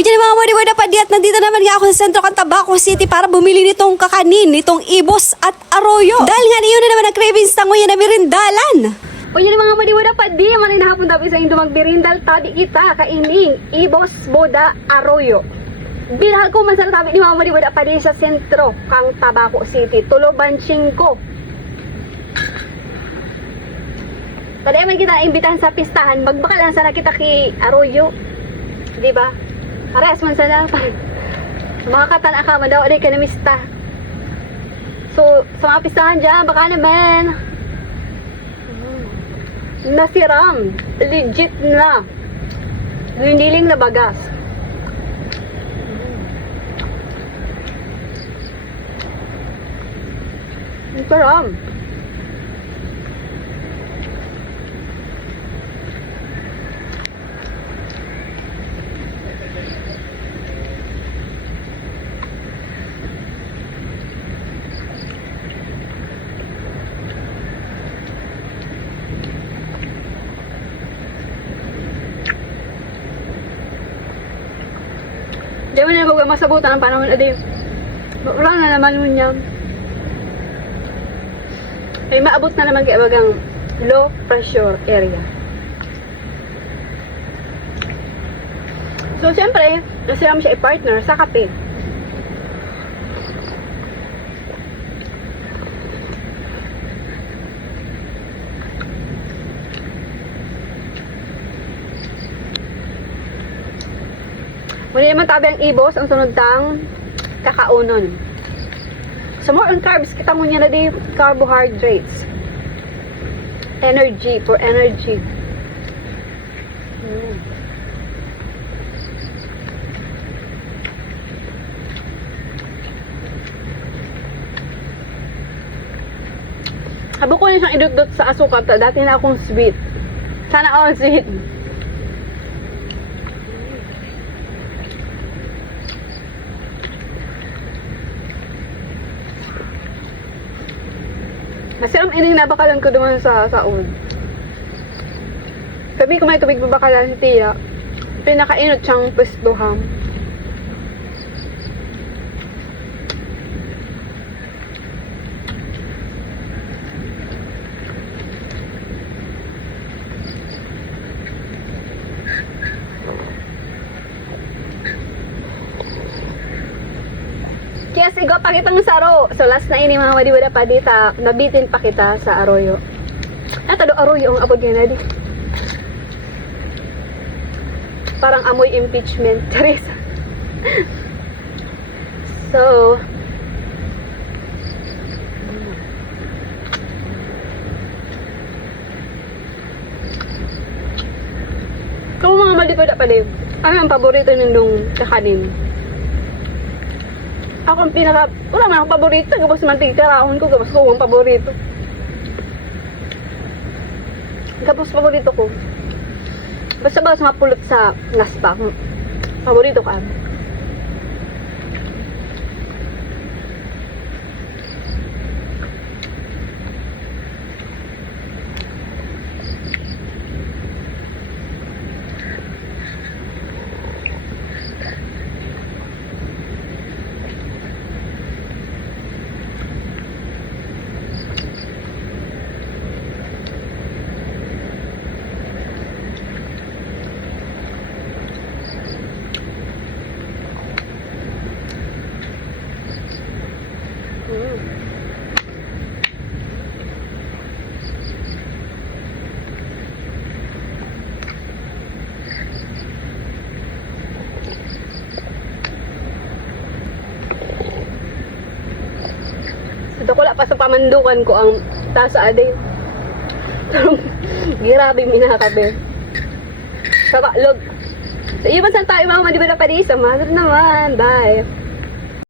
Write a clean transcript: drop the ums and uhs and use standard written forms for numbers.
O dyan mga mani dapat diat, nandito naman nga ako sa sentro ng Tabaco City para bumili nitong kakanin, nitong ibos at arroyo. Dahil nga niyo na naman ang cravings na nguya na mirindalan. O yan mga madiwada pa di, manin hapon tabi sa indo magbirindal tabi kita, kaining, ibos, boda, arroyo. Bilhal ko man sa tabi ni mga madiwada pa di sa sentro kang Tabaco City, Tuloban 5. Tadi man kita imbitahan sa pistahan, magbakalan sana kita kay arroyo. Di ba? Pares man sana pag makakatan ka man daw ulit ka na mista. So, sa mga pistahan dyan, baka naman nasiram, legit na hiniling na bagas. Ang sarap. Di mo na bago masabutan ang panahon adi. Wala na naman mo niya. Ay maabot na naman kaya bagang low pressure area. So syempre, nasiram siya i-partner sa kape. Muli naman tabi ang ibos, ang sunod tang kakaunon. So more on carbs, kita mo niya na di carbohydrates. Energy, for energy. Habo ko na siyang idudot sa asukal. Dati na akong sweet. Sana all sweet. Masiram ining nabakalan ko duman sa saod. Sabi ko may tubig babakalan si Tia. Pinakainot siyang pwestuhan. Kaya sigo pa kitang saro. So last na ini mga wadi-wada pa dita, nabitin pa kita sa arroyo. Tado arroyo ang abog yun na di. Parang amoy impeachment. Charis. So kung mga malipad pa din, ano ang paborito nindong kakanin? Ako ang wala man akong paborito, gabos mantika, rahon ko, gabos ko ang paborito. Gabos paborito ko. Basta ba mapulot sa naspa, paborito ka. Ito ko pa sa pamandukan ko ang tasa aday. Grabe minakabe. Sa baklog. So, iban saan tayo mga madibara pa di sa mother naman. Bye.